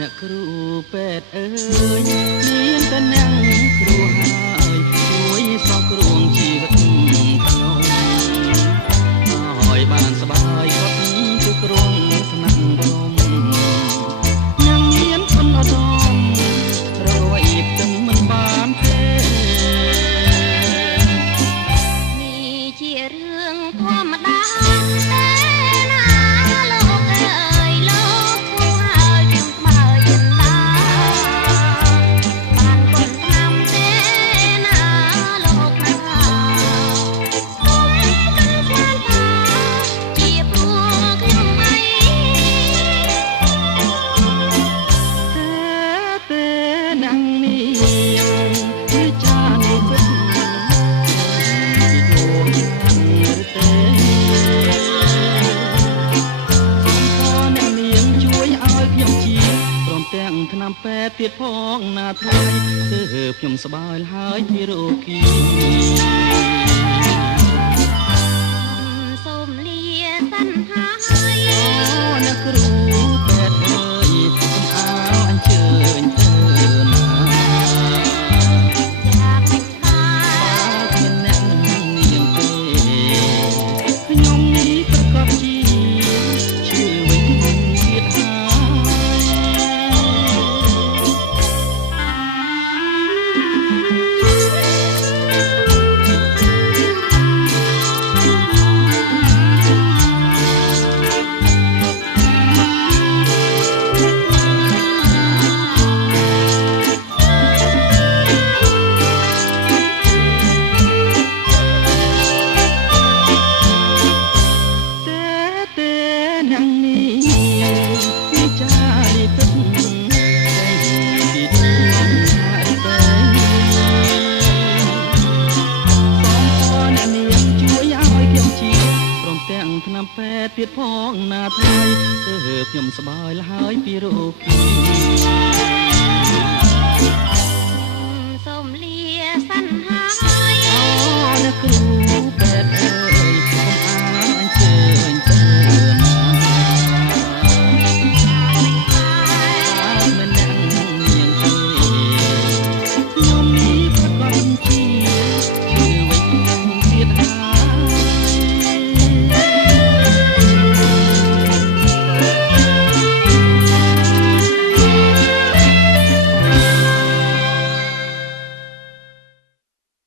អ្នកគ្រូពេទ្យអើយមានតែអ្នកគ្រូហើយជួយសងគ្រោះជីវិតខ្ញុំឲ្យបានសប្បាយគាត់គឺគ្រោះថ្នាក់ក្រុមញ៉ាំមានគុណឧត្តមរយទឹមមិនបានទេនេះជារឿងធម្មតាទេណាលោកអើយលោកគូហើយខ្ញុំស្មើចិនតាបានប៉ុនឆ្នាំទេណាលោកណាជាព្រោះខ្ញុំអីទេណាំងនេះគឺចានេះពិតទាំងឆ្នាំពេទ្យទៀតផងណាថ្ងៃទើបខ្ញុំសប្បាយហើយពីរោគីសូមលាសិនហើយអ្នកគ្រូពេទ្យអើយខ្ញុំអើអញ្ជើញទៅណាយ៉ាងមិនដាមានអ្នកនាងទេខ្ញុំនេះប្រកបជាជឿវិញទៀតអ្នកនេះគឺចារីពិតពីទីហារីតែសូមអ្នកនាងជួយឲ្យខ្ញុំជាព្រមទាំងឆ្នាំពេទ្យទៀតផងណាថ្ងៃទើបខ្ញុំសប្បាយហើយពីរោគី